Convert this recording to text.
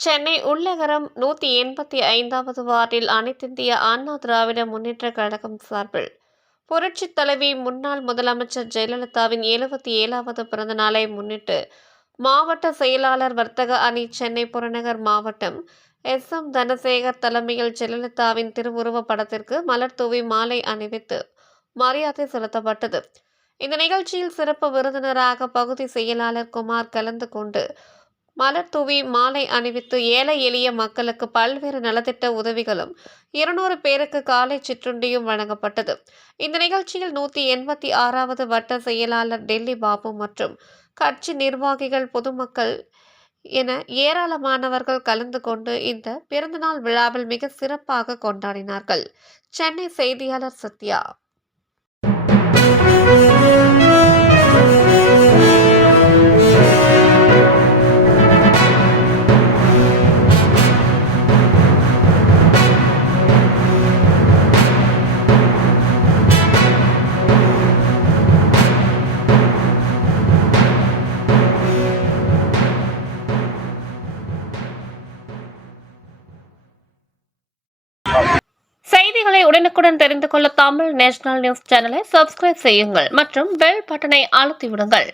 சென்னை உள்ளகரம் 185வது வார்டில் அனைத்திந்திய அண்ணா திராவிட முன்னேற்றக் கழகம் சார்பில் புரட்சித் தலைவி முன்னாள் முதலமைச்சர் ஜெயலலிதாவின் 77வது பிறந்த நாளை முன்னிட்டு மாவட்ட செயலாளர் வர்த்தக அணி சென்னை புறநகர் மாவட்டம் எம் தனசேகர் தலைமையில் ஜெயலலிதாவின் திருவுருவப் படத்திற்கு மலர் தூவி மாலை அணிவித்து மரியாதை செலுத்தப்பட்டது. இந்த நிகழ்ச்சியில் சிறப்பு விருந்தினராக பகுதி செயலாளர் குமார் கலந்து கொண்டு மலர் தூவி மாலை அணிவித்து ஏழை எளிய மக்களுக்கு பல்வேறு நலத்திட்ட உதவிகளும் 200 பேருக்கு காலை சிற்றுண்டியும் வழங்கப்பட்டது. இந்த நிகழ்ச்சியில் 186வது வட்ட செயலாளர் டெல்லி பாபு மற்றும் கட்சி நிர்வாகிகள், பொதுமக்கள் என ஏராளமானவர்கள் கலந்து கொண்டு இந்த பிறந்தநாள் விழாவில் மிக சிறப்பாக கொண்டாடினார்கள். சென்னை செய்தியாளர் சத்யா. செய்திகளை உடனுக்குடன் தெரிந்து கொள்ள தமிழ் நேஷனல் நியூஸ் சேனலை சப்ஸ்கிரைப் செய்யுங்கள் மற்றும் பெல் பட்டனை அழுத்தி விடுங்கள்.